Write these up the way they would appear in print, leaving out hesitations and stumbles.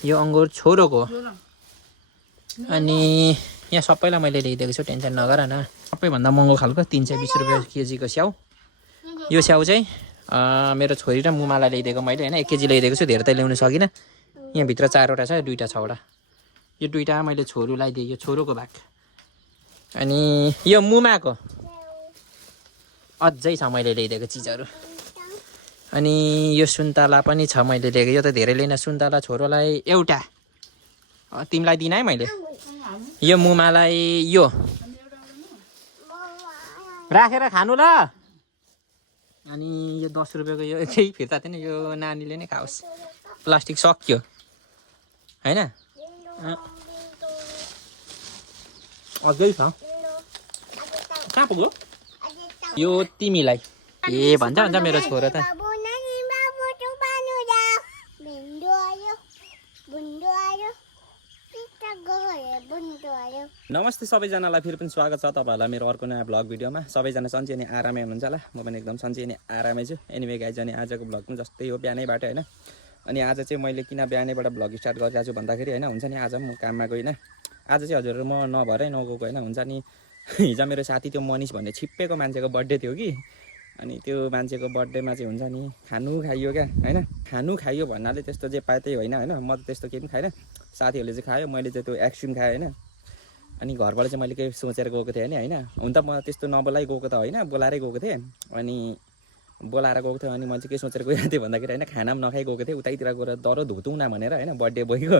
यो अङ्गुर छोरोको अनि यहाँ सबैलाई मैले ल्याइदिएको छु, टेन्सन नगर न। सबैभन्दा महँगो खालको 320 रुपियाँ केजीको स्याउ। यो स्याउ चाहिँ मेरो छोरी र मुमालाई ल्याइदिएको मैले होइन, 1 केजी ल्याइदिएको छु, धेरै त ल्याउनु सकिनँ। यहाँभित्र 4वटा छ, 2टा 6वटा। यो 2टा मैले छोरुलाई दिएँ, यो छोरोको भाग। अनि यो मुमाको अझै छ मैले ल्याइदिएको चिजहरू। अनि यो सुन्तला पनि छ मैले ल्याएको, यो त धेरै लिन। सुन्तला छोरोलाई एउटा, तिमीलाई दिन है मैले। यो मुमालाई यो राखेर खानु ल। अनि यो 10 रुपियाँको यो केही फिर्ता थिएन, यो नानीले नै खाओस्, प्लास्टिक सकियो होइन। अझै छ, कहाँ पुग्यो यो तिमीलाई ए भन्छ मेरो छोरा त। नमस्ते सबैजनालाई, फेरि पनि स्वागत छ तपाईँहरूलाई मेरो अर्को नयाँ भ्लग भिडियोमा। सबैजना सन्चै अनि आरामै हुनुहुन्छ होला, म पनि एकदम सन्चै अनि आरामै छु। एनिवे गाइज, अनि आजको भ्लग पनि जस्तै हो, बिहानैबाट होइन। अनि आज चाहिँ मैले किन बिहानैबाट भ्लग स्टार्ट गरिरहेको छु भन्दाखेरि होइन, हुन्छ नि आज म काममा गइनँ। आज चाहिँ हजुरहरू म नभएरै नगएको होइन, हुन्छ नि हिजो मेरो साथी त्यो मनिष भन्ने छिप्पेको मान्छेको बर्थडे थियो कि। अनि त्यो मान्छेको बर्थडेमा चाहिँ हुन्छ नि खानु खाइयो क्या होइन। खानु खाइयो भन्नाले त्यस्तो जे पाए त्यही होइन होइन, म त त्यस्तो केही पनि खाइनँ। साथीहरूले चाहिँ खायो, मैले चाहिँ त्यो आइसक्रिम खाएँ होइन। अनि घरबाट चाहिँ मैले केही सोचेर गएको थिएँ होइन। हुन त म त्यस्तो नबोलाइ गएको त होइन, बोलाएरै गएको थिएँ। अनि बोलाएर गएको थियो, अनि मैले चाहिँ के सोचेर गएको थिएँ भन्दाखेरि होइन, खाना पनि नखाइ गएको थिएँ। उतैतिर गएर दह्रो धुतौँ न भनेर होइन, बर्थडे बोयको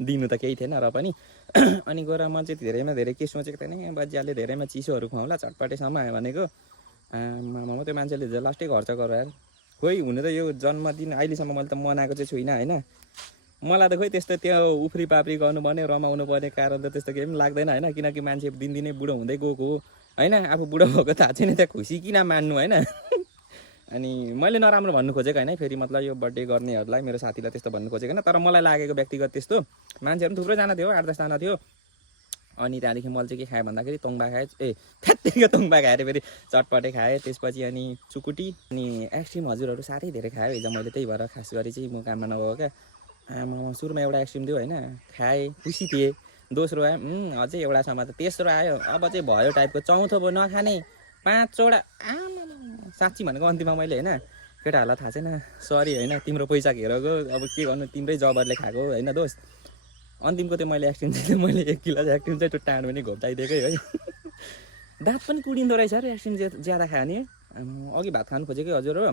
दिनु त केही थिएन र पनि। अनि गएर म चाहिँ धेरैमा धेरै के सोचेको थिएँ, बज्याले धेरैमा चिसोहरू खुवाउँला चटपटेसम्म आयो भनेको। आमामा त्यो मान्छेले लास्टै खर्च गरेर खोइ। हुनु त यो जन्मदिन अहिलेसम्म मैले त मनाएको चाहिँ छुइनँ होइन। मलाई त खोइ त्यस्तो त्यो उफ्री पाफ्री गर्नु पर्ने, रमाउनु पर्ने कारण त त्यस्तो केही पनि लाग्दैन होइन। किनकि मान्छे दिनदिनै बुढो हुँदै गएको हो होइन। आफू बुढो भएको थाहा छैन, त्यहाँ खुसी किन मान्नु होइन। अनि मैले नराम्रो भन्नु खोजेको होइन फेरि, मतलब यो बर्थडे गर्नेहरूलाई, मेरो साथीलाई त्यस्तो भन्नु खोजेको होइन। तर मलाई लागेको व्यक्तिगत त्यस्तो मान्छेहरू पनि थुप्रैजना थियो, 8-10जना थियो। अनि त्यहाँदेखि मैले चाहिँ के खाएँ भन्दाखेरि तोङ्बा खाएँ, ठ्यात्तिको तोङ्बा खाएँ अरे, फेरि चटपटे खाएँ। त्यसपछि अनि चुकुटी अनि आइसक्रिम हजुरहरू साह्रै धेरै खायो हिजो मैले, त्यही भएर खास गरी चाहिँ म काममा नगएको क्या। आमा सुरुमा एउटा आइसक्रिम दियो होइन, खाएँ, खुसी थिएँ। दोस्रो आयो, अझै एउटासम्म त। तेस्रो आयो, अब चाहिँ भयो टाइपको। चौथो भयो, नखाने 5वटा। आमा साँच्ची भनेको अन्तिममा मैले होइन, केटाहरूलाई थाहा छैन, सरी होइन, तिम्रो पैसा घेरेको, अब के गर्नु, तिम्रै जबरले खाएको होइन दोस्त। अन्तिमको त्यो मैले आइसक्रिम चाहिँ मैले 1 किलो आइसक्रिम चाहिँ त्यो टाढ पनि घोप्टाइदिएकै है। दाँत पनि कुडिँदो रहेछ अरे आइसक्रिम ज्यादा खायो नि। अघि भात खानु खोजेकै हजुर हो,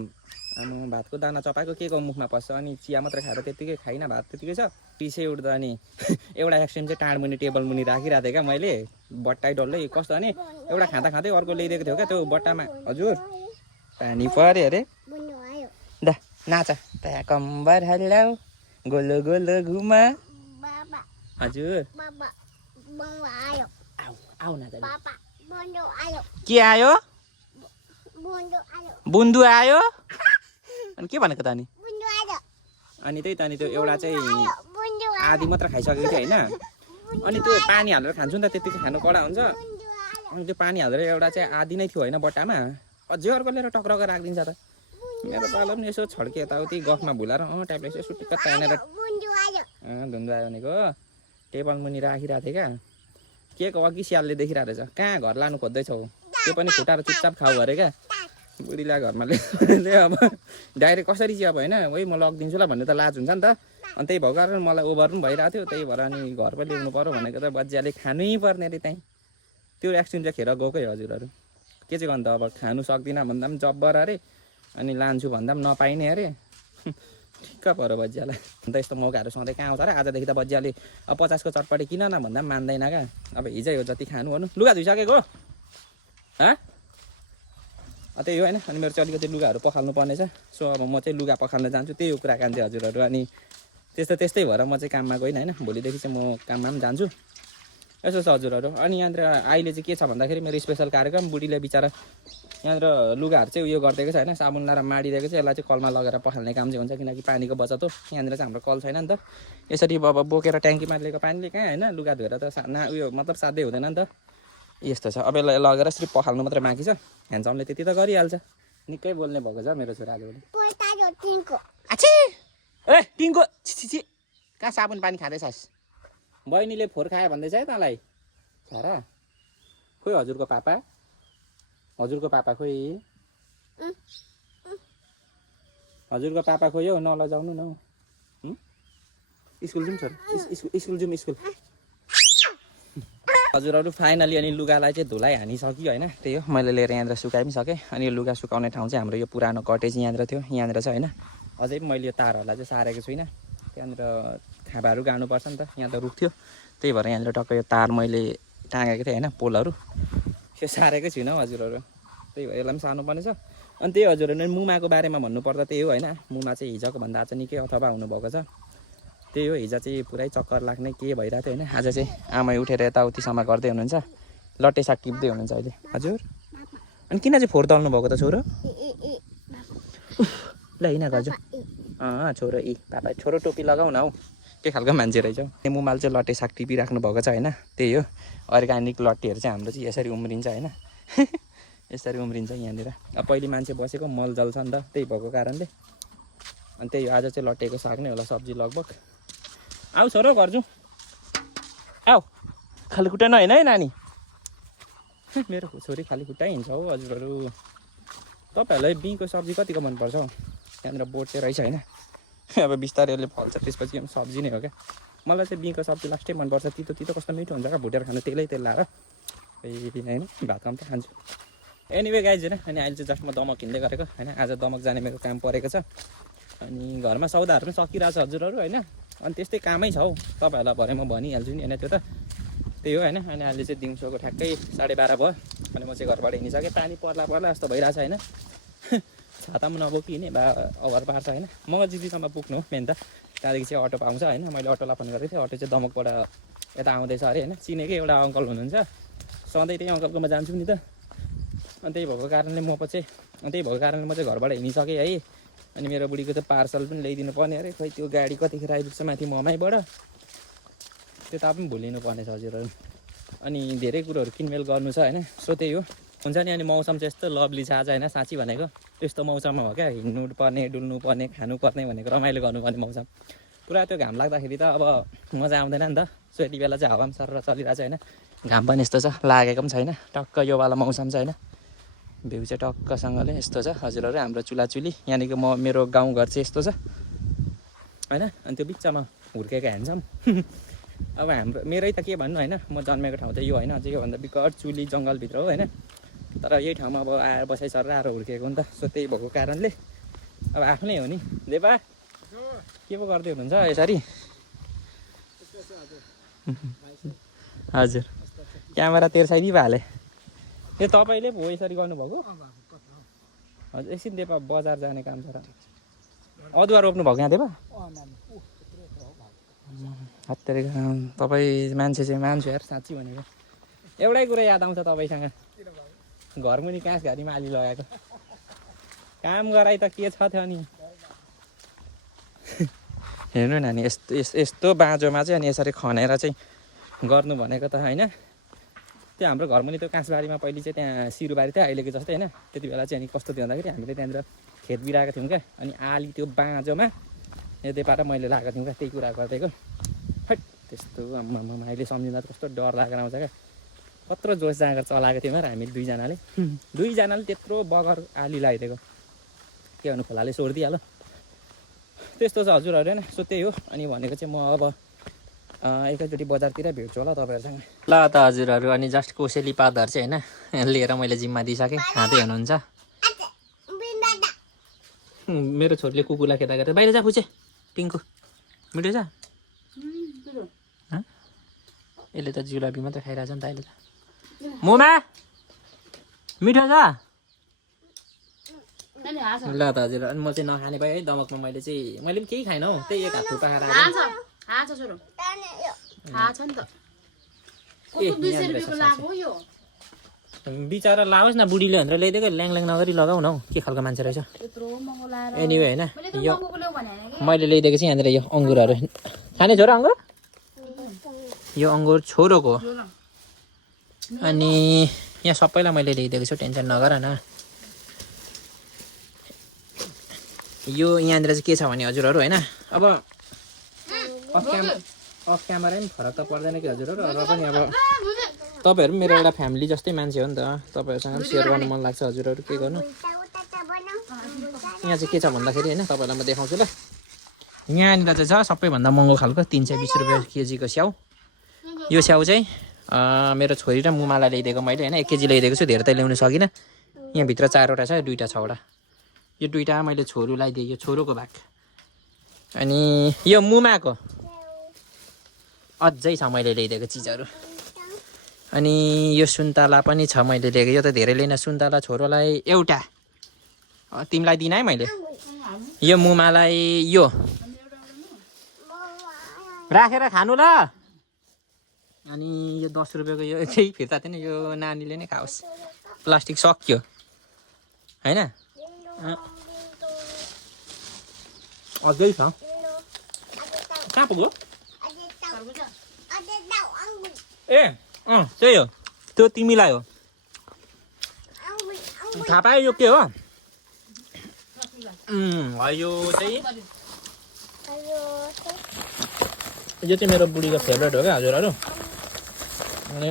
भातको दाना चपाएको के को मुखमा पस्छ। अनि चिया मात्रै खाएर त्यत्तिकै खाइनँ, भात त्यत्तिकै छ। पिछे उठ्दा अनि एउटा आइसक्रिम चाहिँ टाढ मुनि टेबल मुनि राखिरहेको थिएँ क्या मैले, बट्टाइ डल्लै कस्तो अनि एउटा खाँदा खाँदै अर्को ल्याइदिएको थियो क्या त्यो बट्टामा। हजुर पानी पऱ्यो अरे, दा नाच त्यहाँ कम्बर हाल्लाउ गोलो गोलो घुमा। हजुर आऊ न के आयो, बुन्दु आयो। अनि के भनेको त अनि त्यही त। अनि त्यो एउटा चाहिँ आधी मात्र खाइसकेको थियो होइन। अनि त्यो पानी हालेर खान्छु नि त, त्यतिकै खानु कडा हुन्छ। अनि त्यो पानी हालेर एउटा चाहिँ आधी नै थियो होइन बट्टामा, अझै अर्को लिएर टक्रक्क राखिदिन्छ त। मेरो पालो पनि यसो छड्के यताउति गफमा भुलाएर टाइपले यसो सुटिक्क तानेर धुन्दो आयो भनेको टेबल मुनि राखिरहेको थिएँ क्या। के को अघि स्यालले देखिरहेको रहेछ, कहाँ घर लानु खोज्दैछौ, त्यो पनि फुटाएर चुपचाप खाऊ अरे क्या। बुढीलाई घरमा ल्याए अब डाइरेक्ट कसरी चाहिँ अब होइन, ओइ म लगिदिन्छु ल भन्ने त लाज हुन्छ नि त। अनि त्यही भएको कारण मलाई ओभर पनि भइरहेको थियो, त्यही भएर अनि घर पनि ल्याउनु पऱ्यो भनेको त बज्याले खानै पर्ने अरे। त्यहीँ त्यो आइसक्रिम चाहिँ खेर गएकै हजुरहरू। के चाहिँ गर्नु त, अब खानु सक्दिनँ भन्दा पनि जब्बर अरे, अनि लान्छु भन्दा पनि नपाइने अरे। ठिक्क पऱ्यो बज्यालाई। अन्त यस्तो मौकाहरू सधैँ कहाँ आउँछ र। आजदेखि त बज्याले अब 50को चटपटी किन न भन्दा पनि मान्दैन क्या। अब हिजै हो जति खानु भन्नु। लुगा धुइसकेको त्यही हो होइन। अनि मेरो चाहिँ अलिकति लुगाहरू पखाल्नु पर्ने छ, सो अब म चाहिँ लुगा पखाल्न जान्छु, त्यही हो कुरा कान्छे हजुरहरू। अनि त्यस्तै भएर म चाहिँ काममा गइनँ होइन, भोलिदेखि चाहिँ म काममा पनि जान्छु। यसो छ हजुरहरू। अनि यहाँनिर अहिले चाहिँ के छ भन्दाखेरि मेरो स्पेसल कार्यक्रम, बुढीले बिचरा यहाँनिर लुगाहरू चाहिँ उयो गरिदिएको छ होइन, साबुन लाएर माडिदिएको छ। यसलाई चाहिँ कलमा लगेर पखाल्ने काम चाहिँ हुन्छ, किनकि पानीको बचत हो। यहाँनिर चाहिँ हाम्रो कल छैन नि त, यसरी अब बोकेर ट्याङ्कीमा लिएको पानीले कहाँ होइन लुगा धोएर त उयो मतलब साध्यै हुँदैन नि त। यस्तो छ। अब यसलाई लगेर यसरी पखाल्नु मात्रै बाँकी छ। ह्यान्डसमले त्यति त गरिहाल्छ। निकै बोल्ने भएको छ मेरो छोरा आज। ए टिङ्को कहाँ साबुन पानी खाँदैछस् बहिनीले फोहोर खायो भन्दैछ है तँलाई छोरा खोइ हजुरको पापा खोइ हजुरको पापा खोइ हौ नलजाउनु न हौ स्कुल जाउँ छोरा स्कुल जाउँ स्कुल हजुरहरू फाइनली अनि लुगालाई चाहिँ धुलाई हानिसक्यो होइन त्यही हो मैले लिएर यहाँनिर सुकाइ पनि सकेँ अनि यो लुगा सुकाउने ठाउँ चाहिँ हाम्रो यो पुरानो कटेज यहाँनिर थियो यहाँनिर चाहिँ होइन अझै पनि मैले यो तारहरूलाई चाहिँ सारेको छुइनँ त्यहाँनिर खाँबाहरू गाड्नुपर्छ नि त यहाँ त रुख थियो त्यही भएर यहाँनिर टक्क यो तार मैले टाँगेको थिएँ होइन पोलहरू त्यो सारेकै छुइनँ हौ हजुरहरू त्यही भएर यसलाई पनि सार्नुपर्ने छ अनि त्यही हजुरहरू मुमाको बारेमा भन्नुपर्दा त्यही हो होइन मुमा चाहिँ हिजोको भन्दा आज निकै अथवा हुनुभएको छ त्यही हो हिजो चाहिँ पुरै चक्कर लाग्ने के भइरहेको थियो होइन आज चाहिँ आमै उठेर यताउतिसम्म गर्दै हुनुहुन्छ लट्टे साग टिप्दै हुनुहुन्छ अहिले हजुर अनि किन चाहिँ फोहोर दल्नु भएको त छोरो ल हिँड गर्छु छोरो पापा छोरो टोपी लगाऊ न हौ के खालको मान्छे रहेछ हौ मुमाल चाहिँ लट्टे साग टिपिराख्नु भएको छ होइन त्यही हो अर्ग्यानिक लट्टेहरू चाहिँ हाम्रो चाहिँ यसरी उम्रिन्छ होइन यसरी उम्रिन्छ यहाँनिर अब पहिले मान्छे बसेको मल जल्छ नि त त्यही भएको कारणले अनि त्यही आज चाहिँ लट्टेको साग नै होला सब्जी लगभग आऊ छोरो गर्छु आऊ खाली खुट्टा नहिँड है नानी मेरो छोरी खाली खुट्टा हिँड्छ हौ हजुरहरू तपाईँहरूलाई बिँको सब्जी कतिको मनपर्छ हौ त्यहाँनिर बोट चाहिँ रहेछ होइन अब बिस्तारै यसले फल्छ त्यसपछि सब्जी नै हो क्या मलाई चाहिँ बिँको सब्जी लास्टै मनपर्छ तितो तितो कस्तो मिठो हुन्छ क्या भुटेर खानु तेल लाएर होइन भात काम त खान्छु एनिवे गाइज होइन अनि अहिले चाहिँ जस्ट म दमक हिँड्दै गरेको होइन आज दमक जाने मेरो काम परेको छ अनि घरमा सौदाहरू पनि सकिरहेछ हजुरहरू होइन अनि त्यस्तै कामै छ हौ तपाईँहरूलाई भरे म भनिहाल्छु नि होइन त्यो त त्यही हो होइन अनि अहिले चाहिँ दिउँसोको ठ्याक्कै 12:30 भयो अनि म चाहिँ घरबाट हिँडिसकेँ पानी पर्ला जस्तो भइरहेछ होइन छाता पनि नबोकी हिँडेँ अभर पार्छ होइन मगजिदीसम्म पुग्नु हो मेन त त्यहाँदेखि चाहिँ अटो पाउँछ होइन मैले अटोलाई फोन गरेको थिएँ अटो चाहिँ दमकबाट यता आउँदैछ अरे होइन चिनेकै एउटा अङ्कल हुनुहुन्छ सधैँ त्यही अङ्कलकोमा जान्छु नि त अनि त्यही भएको कारणले म चाहिँ घरबाट हिँडिसकेँ है अनि मेरो बुढीको चाहिँ पार्सल पनि ल्याइदिनु पर्ने अरे खोइ त्यो गाडी कतिखेर आइपुग्छ माथि ममाइबाट त्यो त पनि भुलिनु पर्ने छ हजुरहरू अनि धेरै कुरोहरू किनमेल गर्नु छ होइन सो त्यही हो हुन्छ नि अनि मौसम चाहिँ यस्तो लभली छ आज होइन साँच्ची भनेको त्यस्तो मौसममा हो क्या हिँड्नु पर्ने डुल्नु पर्ने खानु पर्ने भनेको रमाइलो गर्नुपर्ने मौसम पुरा त्यो घाम लाग्दाखेरि त अब मजा आउँदैन नि त सो यति बेला चाहिँ हावा पनि सर चलिरहेको छ होइन घाम पनि यस्तो छ लागेको पनि छैन टक्क योवाला मौसम छ होइन भ्यू चाहिँ टक्कसँगले यस्तो छ हजुरहरू हाम्रो चुलाचुली यहाँनिर मेरो गाउँघर चाहिँ यस्तो छ होइन अनि त्यो बिचमा हुर्केको ह्यान्डसम अब हाम्रो मेरै त के भन्नु होइन म जन्मेको ठाउँ त यो होइन अझै योभन्दा विकट चुली जङ्गलभित्र हो होइन तर यही ठाउँमा अब आएर बसाइ सर आएर हुर्केको नि त सो त्यही भएको कारणले अब आफ्नै हो नि देवा के पो गर्दै हुनुहुन्छ यसरी हजुर क्यामेरा तेर्साइदिइ हालेँ ए तपाईँले पो यसरी गर्नुभएको हजुर एकछिन देवा बजार जाने काम छ र अदुवा रोप्नु भएको यहाँ देवा हत्तेरी तपाईँ मान्छे चाहिँ मान्छु यार साँच्ची भनेको एउटै कुरा याद आउँछ तपाईँसँग घरमुनि काँस घारीमा आली लगाएको काम गराइ त के छ थियो नि हेर्नु नानी यस्तो बाँझोमा चाहिँ अनि यसरी खनेर चाहिँ गर्नु भनेको त होइन त्यो हाम्रो घरमुनि त्यो काँसबारीमा पहिले चाहिँ त्यहाँ सिरुबारी थियो अहिलेको जस्तै होइन त्यति बेला चाहिँ अनि कस्तो थियो भन्दाखेरि हामीले त्यहाँनिर खेत बिराएको थियौँ क्या अनि आली त्यो बाँझोमा यतैबाट मैले लगाएको थियौँ क्या त्यही कुरा गरिदिएको फट त्यस्तो आम्मामा अहिले सम्झिँदा त कस्तो डर लागेर आउँछ क्या कत्रो जोस जाँगर चलाएको थियौँ र हामी दुईजनाले त्यत्रो बगर आली लगाइदिएको के गर्नु खोलाले सोडिदिइहाल्यो त्यस्तो छ हजुरहरू होइन सो त्यही हो अनि भनेको चाहिँ म अब एकैचोटि बजारतिर भेट्छु होला तपाईँहरूसँग ल त हजुरहरू अनि जस्ट कोसेली पातहरू चाहिँ होइन लिएर मैले जिम्मा दिइसकेँ खाँदै हुनुहुन्छ मेरो छोरीले कुकुरलाई खेदा गरेर बाहिर जा पुछे टिङ्कु मिठो छ यसले त जुलाबी मात्रै खाइरहेछ नि त अहिले त मोमा मिठो छ ल त हजुर अनि म चाहिँ नखाने भएँ है दमकमा मैले पनि केही खाइनँ हौ त्यही एक हात थुपा बिचरा लाओस् न बुढीले भनेर ल्याइदिएको ल्याङ नगरी लगाऊ न हौ के खालको मान्छे रहेछ एनिवे होइन यो मैले ल्याइदिएको चाहिँ यहाँनिर यो अङ्गुरहरू खाने छोरो अङ्गुर यो अङ्गुर छोरोको अनि यहाँ सबैलाई मैले ल्याइदिएको छु टेन्सन नगर न यो यहाँनिर चाहिँ के छ भने हजुरहरू होइन अब अफ क्यामेरा पनि फरक त पर्दैन कि हजुर र पनि अब तपाईँहरू मेरो एउटा फ्यामिली जस्तै मान्छे हो नि त तपाईँहरूसँग पनि सेयर गर्नु मन लाग्छ हजुरहरू के गर्नु यहाँ चाहिँ के छ भन्दाखेरि होइन तपाईँहरूलाई म देखाउँछु ल यहाँनिर चाहिँ छ सबैभन्दा महँगो खालको 320 रुपियाँ केजीको स्याउ यो स्याउ चाहिँ मेरो छोरी र मुमालाई ल्याइदिएको मैले होइन 1 केजी ल्याइदिएको छु धेरै त ल्याउनु सकिनँ यहाँभित्र 4वटा छ 2टा 6वटा यो 2टा मैले छोरुलाई दिएँ यो छोरोको भाग अनि यो मुमाको अझै छ मैले ल्याइदिएको चिजहरू अनि यो सुन्तला पनि छ मैले ल्याएको यो त धेरै लिन सुन्तला छोरोलाई एउटा तिमीलाई दिन है मैले यो मुमालाई यो राखेर खानु ल अनि यो 10 रुपियाँको यो केही फिर्ता थिएन यो नानीले नै खाओस् प्लास्टिक सक्यो हैन अझै छ कहाँ पुग्यो ए त्यही हो त्यो तिमीलाई हो थाहा पायो यो के हो यो चाहिँ मेरो बुढीको फेभरेट हो क्या हजुरहरू अनि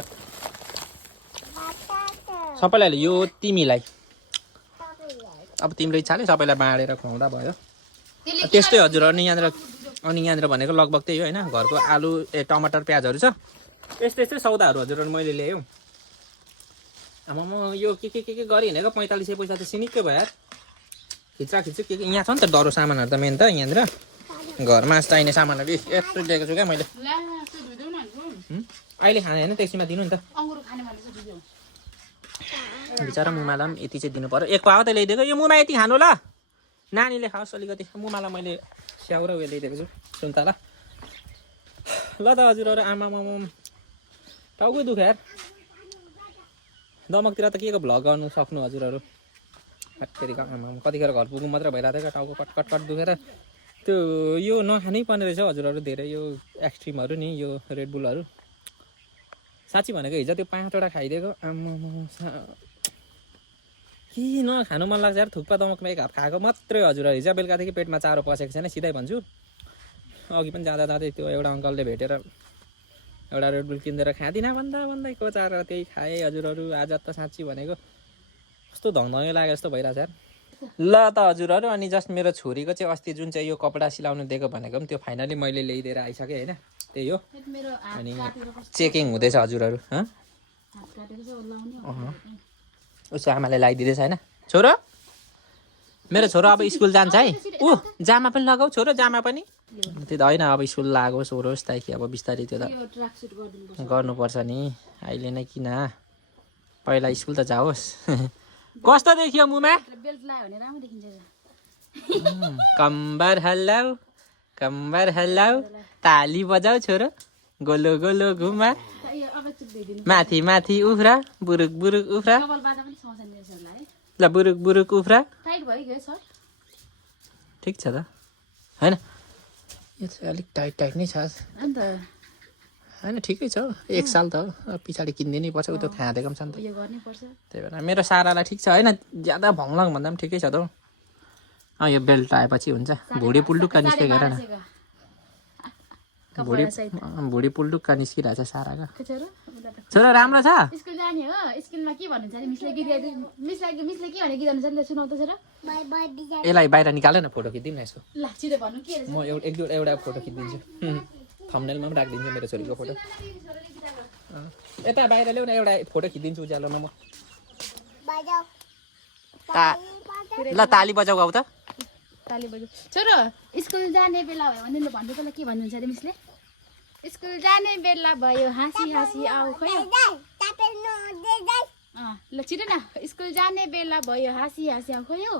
सबैलाई यो तिमीलाई अब तिम्रो इच्छाले सबैलाई बाँडेर खुवाउँदा भयो त्यस्तै हजुरहरू अनि यहाँनिर भनेको लगभग त्यही हो होइन घरको आलु टमाटर प्याजहरू छ यस्तै सौदाहरू हजुरहरू मैले ल्याएँ अब म यो के गरी हिँडेको 4500 पैसा त सिनिक्कै भयो यार खिच्छु के यहाँ छ नि त डरो सामानहरू त मेन त यहाँनिर घरमा चाहिने सामानहरू यत्रो ल्याएको छु क्या मैले अहिले खाने होइन त्यसमा दिनु नि त बिचरा मुमालाई पनि यति चाहिँ दिनु पर्यो 1 पावा त ल्याइदिएको यो मुमा यति खानु ल नानीले खाओस् अलिकति मुमालाई मैले स्याउ र उयो ल्याइदिएको छु सुन्तला ल त हजुरहरू आमा टाउकै दुख्यो यार दमकतिर त के को भ्लग गर्नु सक्नु हजुरहरू फेरि कतिखेर घर पुग्नु मात्र भइरहेको थियो टाउको कट दुखेर त्यो यो नखानै पर्ने रहेछ हजुरहरू धेरै यो एक्सट्रिमहरू नि यो रेड बुलहरू साँच्ची भनेको हिजो त्यो 5वटा खाइदिएको के नखानु मन लाग्छ यार थुक्पा दमकमा 1 हात खाएको मात्रै हजुरहरू हिजो बेलुकादेखि पेटमा चारो पसेको छैन सिधै भन्छु अघि पनि जाँदै त्यो एउटा अङ्कलले भेटेर एउटा रेड बुल किनेर खाँदिनँ भन्दै कोचाएर त्यही खाएँ हजुरहरू आज त साँच्ची भनेको कस्तो धङधङै लाग्यो जस्तो भइरहेछ यार ल त हजुरहरू अनि जस्ट मेरो छोरीको चाहिँ अस्ति जुन चाहिँ यो कपडा सिलाउनु दिएको भनेको पनि त्यो फाइनली मैले ल्याइदिएर आइसकेँ होइन त्यही हो अनि चेकिङ हुँदैछ हजुरहरू उसको आमाले लगाइदिँदैछ होइन छोरो मेरो छोरो अब स्कुल जान्छ है जामा पनि लगाऊ छोरो जामा पनि त्यो त होइन अब स्कुल लागोस् ओरोस् ताकि अब बिस्तारै त्यो त गर्नुपर्छ नि अहिले नै किन पहिला स्कुल त जाओस् कस्तो देखियो मुमा कम्बर हल्लाउ ताली बजाऊ छोरो गोलो गोलो घुमा माथि उफ्रा बुरुक उफ्रा ल बुरुक उफ्रा ठिक छ त होइन यो चाहिँ अलिक टाइट नै छ होइन ठिकै छ 1 साल त पछाडि किनिदिनै पर्छ उ त खाँदेको पनि छ नि त त्यही भएर मेरो सारालाई ठिक छ होइन ज्यादा भङलङ भन्दा पनि ठिकै छ त यो बेल्ट आएपछि हुन्छ भुँडी पुल्डुक्का निस्केको हेर न भुँडी पुल्डुक्का निस्किरहेछ साराको छोरा राम्रो छ स्कुल जाने हो स्कुलमा के भन्नुहुन्छ नि मिसले के भने गीत अनुसार सुनाउ त छोरा यसलाई बाहिर निकाले न फोटो खिचिदिउँ न यसको ल छिटो भन्नु के म एउटा फोटो खिचिदिन्छु थम्बनेलमा पनि राखिदिन्छु मेरो छोरीको फोटो यता बाहिर ल्याउ न एउटा फोटो खिचिदिन्छु उज्यालोमा म ल ताली बजाऊ गाउ त ताली बजाऊ छोरो स्कुल जाने बेला भयो भने भन्नु त ल के भन्नुहुन्छ अरे मिसले स्कुल जाने बेला भयो हाँसी आऊ खै ल छिटो न स्कुल जाने बेला भयो हाँसी आऊ खै हो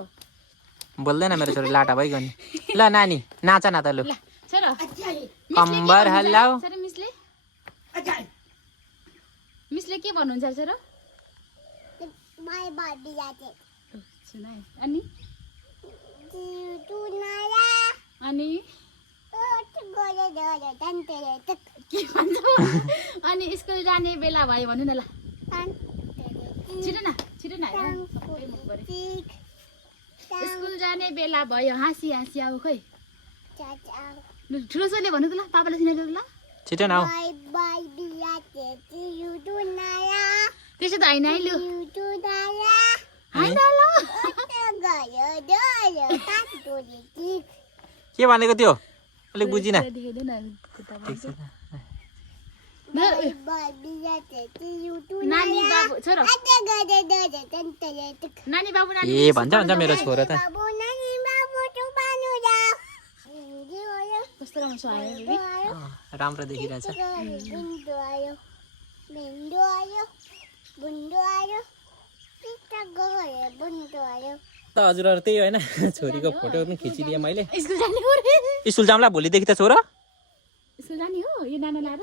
बोल्दैन मेरो छोरी लाटा भइगयो नि ल नानी नाच न त लु छोरो कम्बर हल्लाउ छोरो मिसले के भन्नुहुन्छ छोरो अनि अनि अनि स्कुल जाने बेला भयो भन्नु न ल छिटो न स्कुल जाने बेला भयो हाँसी आऊ खै ठुलो छोरीले भन्नु त ल पापालाई चिनाएको ल छिटो न त्यसो त होइन है लु होइन के भनेको त्यो अलिक बुझिन देखाइदेऊ न नानी बाबु छोरो नानी बाबु नानी ए भन्छ मेरो छोरा त कस्तो राम्रो सुहायो राम्रो देखिरहेछ त हजुरहरू त्यही होइन छोरीको फोटो पनि खिचिदिएँ मैले स्कुल जाने हो रे स्कुल जाउँला भोलिदेखि त छोरा स्कुल जाने हो यो नाना लाएर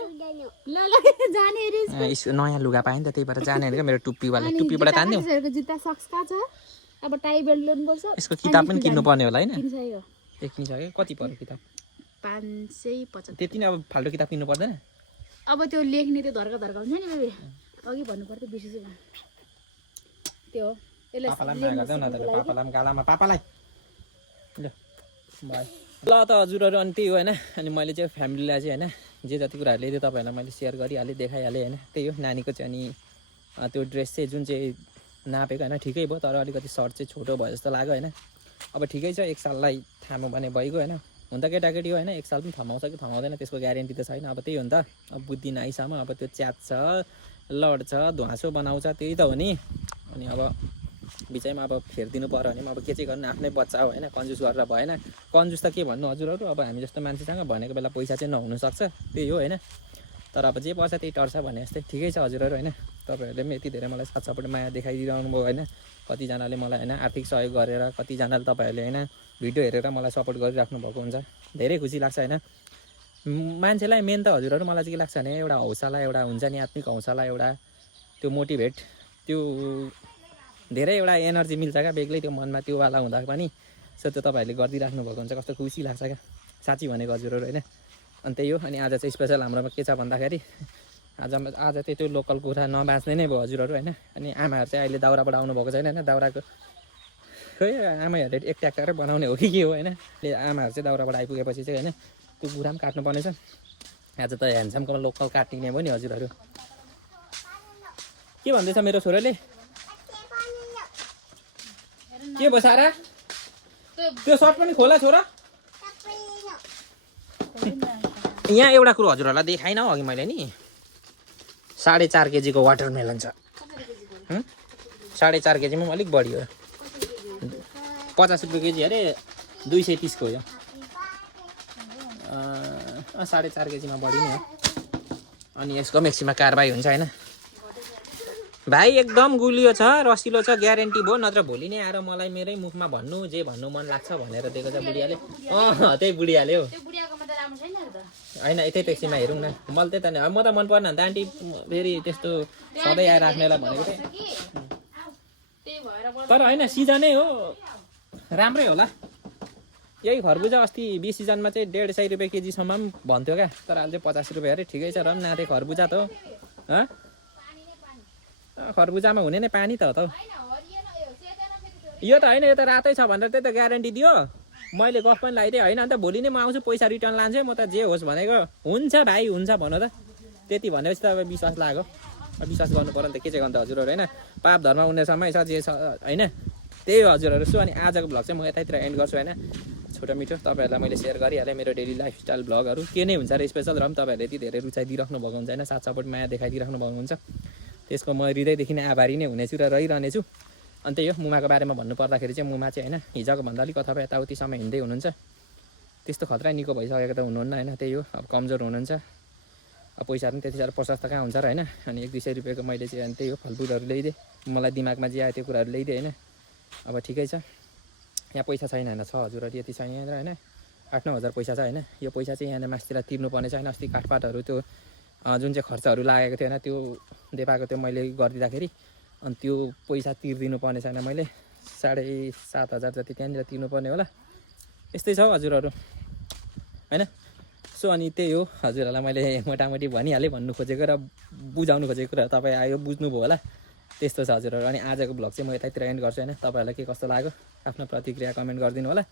ल ल जाने रे नयाँ लुगा पाएँ नि त त्यही भएर जाने क्या मेरो टुप्पीवाला टुप्पीबाट तान्दिउँ जुत्ता सक्स कहाँ छ अब टाई बेल्ट ल्याउनुपर्छ यसको किताब पनि किन्नु पर्ने होला होइन किनिसक्यो ए किनिसक्यो कति पर्यो किताब 575 त्यति नै अब फाल्टो किताब किन्नु पर्दैन अब त्यो लेख्ने त्यो धर्का धर्का हुन्छ नि बेबी अघि भन्नु पर्थ्यो बिर्सिछु त्यो हो पापालाई पनि माया गर्दैन न त पापालाई पनि गालामा पापालाई ल बाई ल त हजुरहरू अनि त्यही हो होइन अनि मैले चाहिँ फ्यामिलीलाई चाहिँ होइन जे जति कुराहरू ल्याइदिएँ तपाईँहरूलाई मैले सेयर गरिहालेँ देखाइहालेँ होइन त्यही हो नानीको चाहिँ अनि त्यो ड्रेस चाहिँ जुन चाहिँ नापेको होइन ठिकै भयो तर अलिकति सर्ट चाहिँ छोटो भयो जस्तो लाग्यो होइन अब ठिकै छ 1 साललाई थामो भने भइगयो होइन हुन त केटाकेटी हो होइन 1 साल पनि थमाउँछ कि थमाउँदैन त्यसको ग्यारेन्टी त छैन अब त्यही हो नि त अब बुद्धि नआइसम्म अब त्यो च्यात्छ लड्छ धुवासो बनाउँछ त्यही त हो नि अनि अब बिचैमा अब फेरिदिनु पऱ्यो भने अब के चाहिँ गर्नु आफ्नै बच्चा हो होइन कन्जुस गरेर भएन कन्जुस त के भन्नु हजुरहरू अब हामी जस्तो मान्छेसँग भनेको बेला पैसा चाहिँ नहुनसक्छ त्यही हो होइन तर अब जे पर्छ त्यही टर्छ भने जस्तै ठिकै छ हजुरहरू होइन तपाईँहरूले पनि यति धेरै मलाई साथ सपोर्ट माया देखाइदिइरहनु भयो होइन कतिजनाले मलाई होइन आर्थिक सहयोग गरेर कतिजनाले तपाईँहरूले होइन भिडियो हेरेर मलाई सपोर्ट गरिराख्नु भएको हुन्छ धेरै खुसी लाग्छ होइन मान्छेलाई मेन त हजुरहरू मलाई चाहिँ के लाग्छ भने एउटा हौसला एउटा हुन्छ नि आत्मिक हौसला एउटा त्यो मोटिभेट त्यो धेरै एउटा एनर्जी मिल्छ क्या बेग्लै त्यो मनमा त्यो वाला हुँदा पनि सो त्यो तपाईँहरूले गरिदिइराख्नु भएको हुन्छ कस्तो खुसी लाग्छ क्या साँच्ची भनेको हजुरहरू होइन अनि त्यही हो अनि आज चाहिँ स्पेसल हाम्रोमा के छ भन्दाखेरि आज चाहिँ त्यो लोकल कुखुरा नबाँच्ने नै भयो हजुरहरू होइन अनि आमाहरू चाहिँ अहिले दाउराबाट आउनुभएको छैन होइन दाउराको खोइ आमाहरूले एक ट्याक्टरै बनाउने हो कि के हो होइन आमाहरू चाहिँ दाउराबाट आइपुगेपछि चाहिँ होइन त्यो गुरा पनि काट्नुपर्नेछ आज त ह्यान्डसमको लोकल काटिने भयो नि हजुरहरू के भन्दैछ मेरो छोराले के भयो सारा त्यो सर्ट पनि खोला छोरा यहाँ एउटा कुरो हजुरहरूलाई देखाइन अघि मैले नि 4.5 केजीको वाटरमेलन छ 4.5 केजीमा पनि अलिक बढी हो 50 रुपियाँ केजी अरे 230 को यो 4.5 केजीमा बढी नै हो अनि यसको मेक्सीमा कारबाही हुन्छ होइन भाइ एकदम गुलियो छ रसिलो छ ग्यारेन्टी भयो नत्र भोलि नै आएर मलाई मेरै मुखमा भन्नु जे भन्नु मन लाग्छ भनेर दिएको छ बुढियाले त्यही बुढियाले हो होइन यतै ट्याक्सीमा हेरौँ न मैले त्यही त म त मन पर्न त आन्टी फेरि त्यस्तो सधैँ आएर राख्नेलाई भनेको थिएँ तर होइन सिजनै हो राम्रै होला यही खरबुजा अस्ति 20 सिजनमा चाहिँ 150 रुपियाँ केजीसम्म पनि भन्थ्यो क्या तर अहिले चाहिँ 50 रुपियाँ अरे ठिकै छ र पनि नाथे खरबुजा त हो खरबुजामा हुने नै पानी त हो त यो त होइन यो त रातै छ भनेर त्यही त ग्यारेन्टी दियो मैले गफ पनि लगाइदिएँ होइन अन्त भोलि नै म आउँछु पैसा रिटर्न लान्छु म त जे होस् भनेको हुन्छ भाइ हुन्छ भन त त्यति भनेपछि त अब विश्वास लाग्यो विश्वास गर्नु पर्यो नि त के चाहिँ गर्नु त हजुरहरू होइन पाप धर्म उन्ने समय छ जे छ होइन त्यही हो हजुरहरू सो अनि आजको भ्लग चाहिँ म यतैतिर एन्ड गर्छु होइन छोटो मिठो तपाईँहरूलाई मैले सेयर गरिहालेँ मेरो डेली लाइफस्टाइल भ्लगहरू के नै हुन्छ र स्पेसल र पनि तपाईँहरूले यति धेरै रुचाइदिइराख्नु भएको हुन्छ होइन साथ सपोर्ट माया देखाइदिइराख्नु भएको हुन्छ त्यसको म हृदयदेखि नै आभारी नै हुनेछु र रहिरहनेछु अनि त्यही हो मुमाको बारेमा भन्नु पर्दाखेरि चाहिँ मुमा चाहिँ होइन हिजोको भन्दा अलिक अथवा यताउति समय हिँड्दै हुनुहुन्छ त्यस्तो खतरा निको भइसकेको त हुनुहुन्न होइन त्यही हो अब कमजोर हुनुहुन्छ अब पैसाहरू पनि त्यति साह्रो प्रशस्त कहाँ हुन्छ र होइन अनि 100-200 रुपियाँको मैले चाहिँ अनि त्यही हो फलफुलहरू ल्याइदिएँ मलाई दिमागमा जे आयो त्यो कुराहरू ल्याइदिएँ होइन अब ठिकै छ यहाँ पैसा छैन होइन छ हजुरहरू यति छैन यहाँ होइन 8-9 हजार पैसा छ होइन यो पैसा चाहिँ यहाँ मास्तिर तिर्नुपर्ने छ होइन अस्ति काठपातहरू त्यो जुन चाहिँ खर्चहरू लागेको थियो होइन त्यो देपाएको त्यो मैले गरिदिँदाखेरि अनि त्यो पैसा तिर्दिनु पर्ने छैन मैले 7,500 जति त्यहाँनिर तिर्नुपर्ने होला यस्तै छ हजुरहरू होइन सो अनि त्यही हो हजुरहरूलाई मैले मोटामोटी भनिहालेँ भन्नु खोजेको र बुझाउनु खोजेको कुरा तपाईँ आयो बुझ्नुभयो होला त्यस्तो छ हजुरहरू अनि आजको भ्लग चाहिँ म यतैतिर एन्ड गर्छु होइन तपाईँहरूलाई के कस्तो लाग्यो आफ्नो प्रतिक्रिया कमेन्ट गरिदिनु होला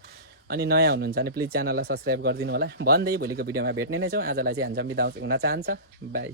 अनि नयाँ हुनुहुन्छ भने प्लिज च्यानललाई सब्सक्राइब गरिदिनु होला भन्दै भोलिको भिडियोमा भेट्ने नै छौँ। आजलाई चाहिँ हामी बिदा हुन चाहन्छ। बाई।